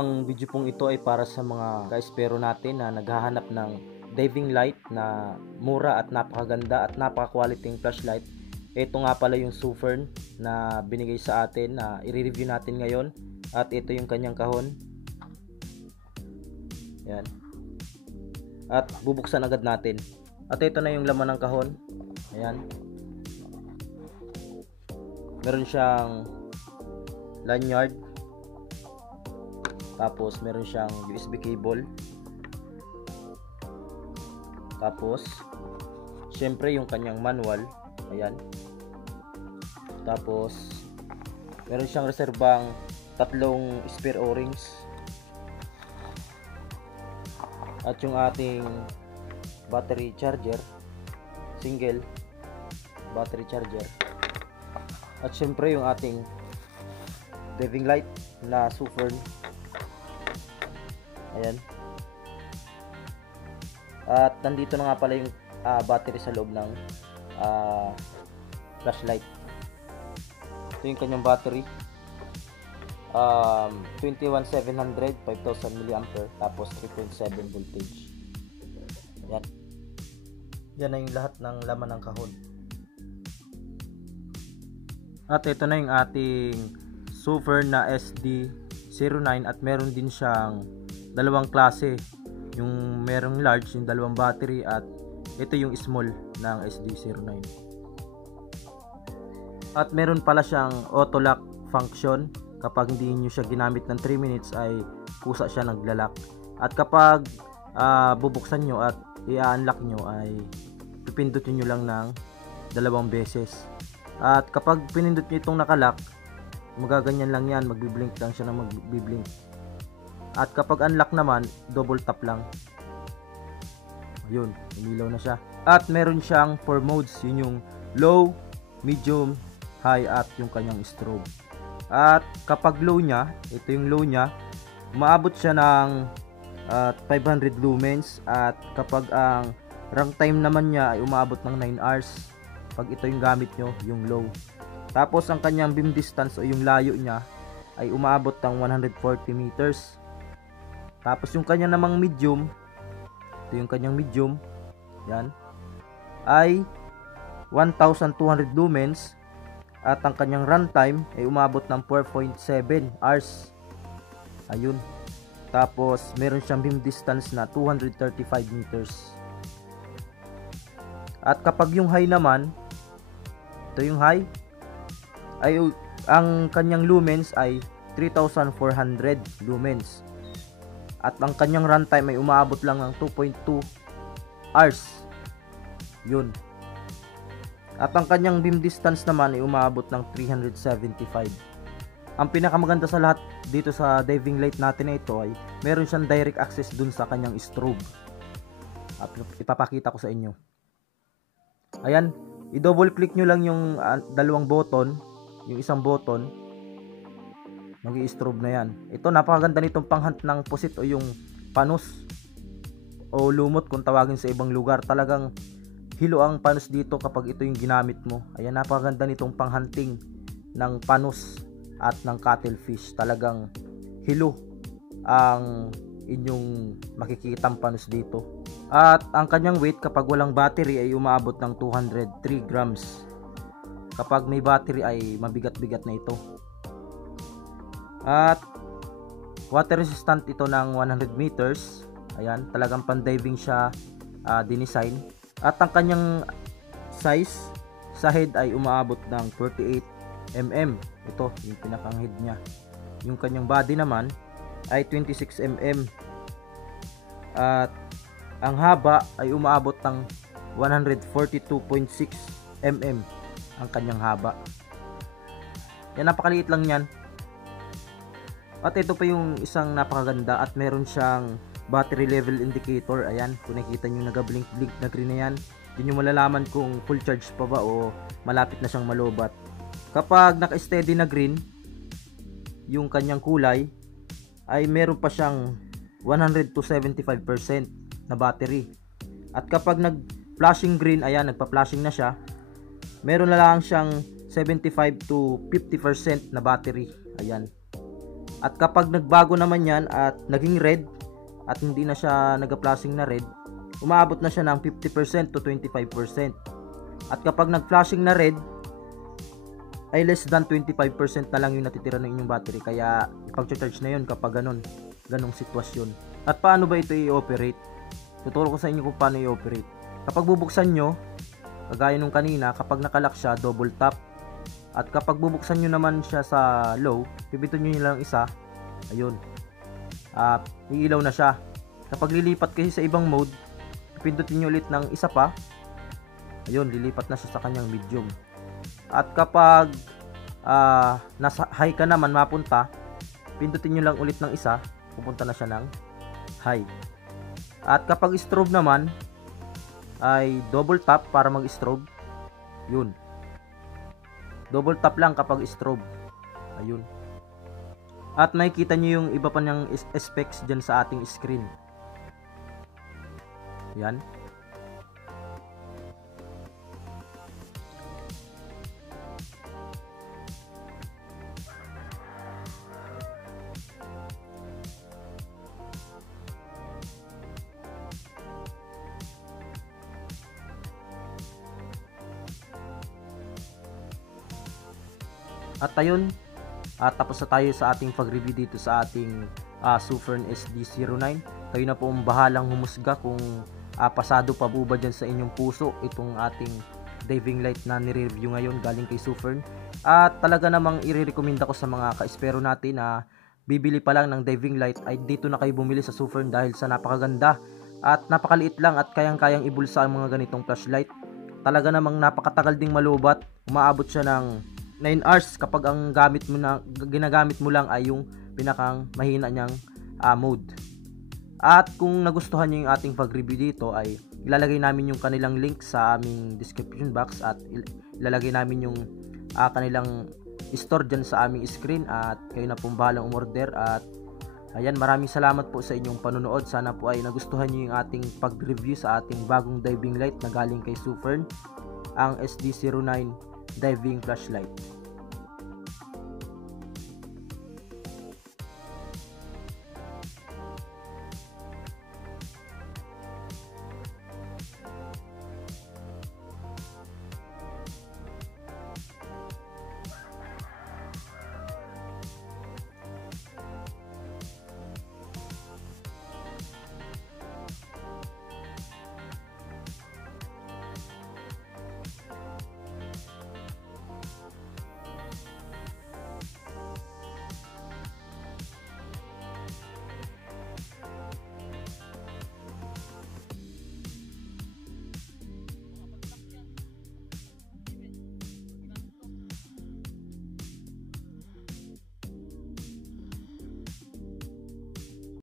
Ang video pong ito ay para sa mga ka-espero natin na naghahanap ng diving light na mura at napakaganda at napaka-quality flashlight. Ito nga pala yung Sufern na binigay sa atin na i-review natin ngayon. At ito yung kanyang kahon. Yan. At bubuksan agad natin. At ito na yung laman ng kahon. Ayan. Meron siyang lanyard. Tapos meron siyang USB cable. Tapos syempre yung kanyang manual. Ayan. Tapos meron siyang reserbang tatlong spare o-rings. At yung ating battery charger, single battery charger. At syempre yung ating diving light na Sufern. Ayan. At nandito na nga pala yung battery sa loob ng flashlight. Ito yung kanyang battery. 21700, 5000 mAh, tapos 3.7 voltage. Yan. Yan na yung lahat ng laman ng kahon. At ito na yung ating Sufern na SD09 at meron din siyang dalawang klase. Yung merong large, yung dalawang battery, at ito yung small ng SD09. At meron pala siyang auto lock function. Kapag hindi nyo siya ginamit ng 3 minutes ay kusa siya naglalak. At kapag bubuksan nyo at i-unlock nyo ay pipindutin nyo lang ng 2 beses. At kapag pinindot nyo itong nakalock, magaganyan lang yan, magbiblink lang siya na magbiblink. At kapag unlock naman, double tap lang. Ayun, umilaw na siya. At meron siyang 4 modes, yun yung low, medium, high, at yung kanyang strobe. At kapag low niya, ito yung low niya, umaabot siya ng 500 lumens. At kapag ang runtime naman niya ay umaabot ng 9 hours. Pag ito yung gamit nyo, yung low. Tapos ang kanyang beam distance o yung layo niya ay umaabot ng 140 meters. Tapos yung kanya namang medium, ito yung kanyang medium, yan, ay 1200 lumens. At ang kanyang runtime ay umabot ng 4.7 hours. Ayun. Tapos meron siyang beam distance na 235 meters. At kapag yung high naman, ito yung high, ay ang kanyang lumens ay 3400 lumens. At ang kanyang runtime ay umaabot lang ng 2.2 hours. Yun. At ang kanyang beam distance naman ay umaabot ng 375. Ang pinakamaganda sa lahat dito sa diving light natin na ito ay meron siyang direct access dun sa kanyang strobe. At ipapakita ko sa inyo. Ayan, i-double click nyo lang yung dalawang button, yung isang button, mag-i-strobe na yan. Ito, napakaganda nitong panghunt ng pusit o yung panos o lumot kung tawagin sa ibang lugar. Talagang hilo ang panos dito kapag ito yung ginamit mo. Ayan, napakaganda nitong panghunting ng panos at ng cuttlefish. Talagang hilo ang inyong makikitang panos dito. At ang kanyang weight kapag walang battery ay umaabot ng 203 grams. Kapag may battery ay mabigat-bigat na ito. At water resistant ito ng 100 meters. Ayan, talagang pan-diving siya dinesign. At ang kanyang size sa head ay umaabot ng 48 mm. Ito, yung pinakang head niya. Yung kanyang body naman ay 26 mm. At ang haba ay umaabot ng 142.6 mm ang kanyang haba. Yan, napakaliit lang yan. At ito pa yung isang napakaganda at meron siyang battery level indicator. Ayan, kung nakikita nyo nag-blink-blink na green na yan, yun yung malalaman kung full charge pa ba o malapit na siyang malobat. Kapag naka-steady na green yung kanyang kulay, ay meron pa siyang 100 to 75% na battery. At kapag nag-flashing green, ayan, nagpa-flashing na siya, meron na lang siyang 75 to 50% na battery. Ayan. At kapag nagbago naman yan at naging red at hindi na siya nag-flashing na red, umaabot na siya ng 50% to 25%. At kapag nag-flashing na red ay less than 25% na lang yung natitira ng inyong battery, kaya ipag-charge na yun kapag ganong sitwasyon. At paano ba ito i-operate? Tuturo ko sa inyo kung paano i-operate. Kapag bubuksan nyo, kagaya nung kanina, kapag nakalock siya, double tap. At kapag bubuksan nyo naman siya sa low, pipitin nyo lang isa, ayun, iilaw na siya. Kapag lilipat kayo sa ibang mode, pipindutin nyo ulit ng isa pa, ayun, lilipat na siya sa kanyang medium. At kapag nasa high ka naman mapunta, pindutin nyo lang ulit ng isa, pupunta na siya ng high. At kapag strobe naman, ay double tap para mag-strobe, yun. Double tap lang kapag strobe. Ayun. At makikita nyo yung iba pa niyang specs dyan sa ating screen. Yan. At ayun, tapos na tayo sa ating pag-review dito sa ating Sufern SD09. Kayo na po ang bahalang humusga kung pasado pa po ba dyan sa inyong puso itong ating diving light na nire-review ngayon galing kay Sufern. At talaga namang i-recommend ko sa mga ka-espero natin na bibili pa lang ng diving light ay dito na kayo bumili sa Sufern dahil sa napakaganda at napakaliit lang at kayang-kayang ibulsa ang mga ganitong flashlight. Talaga namang napakatagal ding malubat, umaabot siya ng 9 hours kapag ang ginagamit mo lang ay yung pinakang mahina niyang mode. At kung nagustuhan niyo yung ating pag-review dito ay ilalagay namin yung kanilang link sa aming description box at ilalagay namin yung kanilang store dyan sa aming screen at kayo na pong bahalang umorder. At ayan, maraming salamat po sa inyong panunood. Sana po ay nagustuhan niyo yung ating pag-review sa ating bagong diving light na galing kay Sufern, ang SD09 diving flashlight.